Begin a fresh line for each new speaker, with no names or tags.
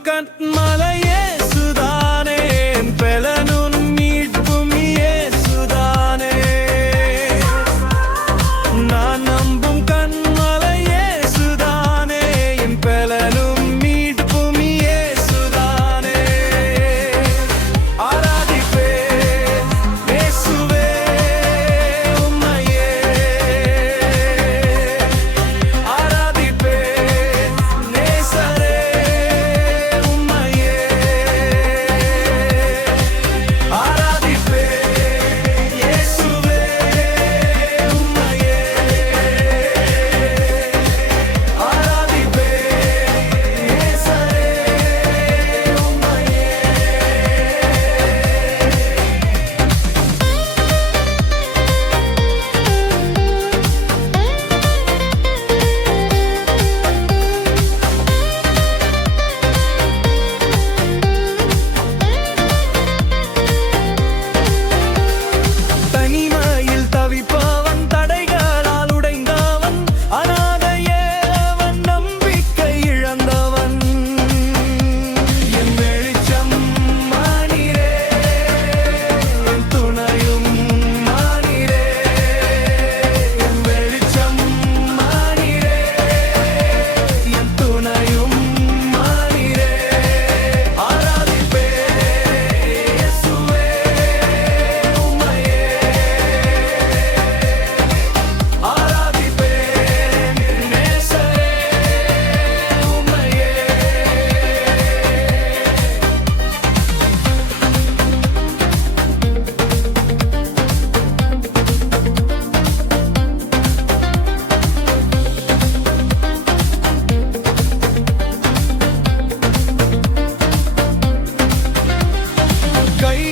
kan
கை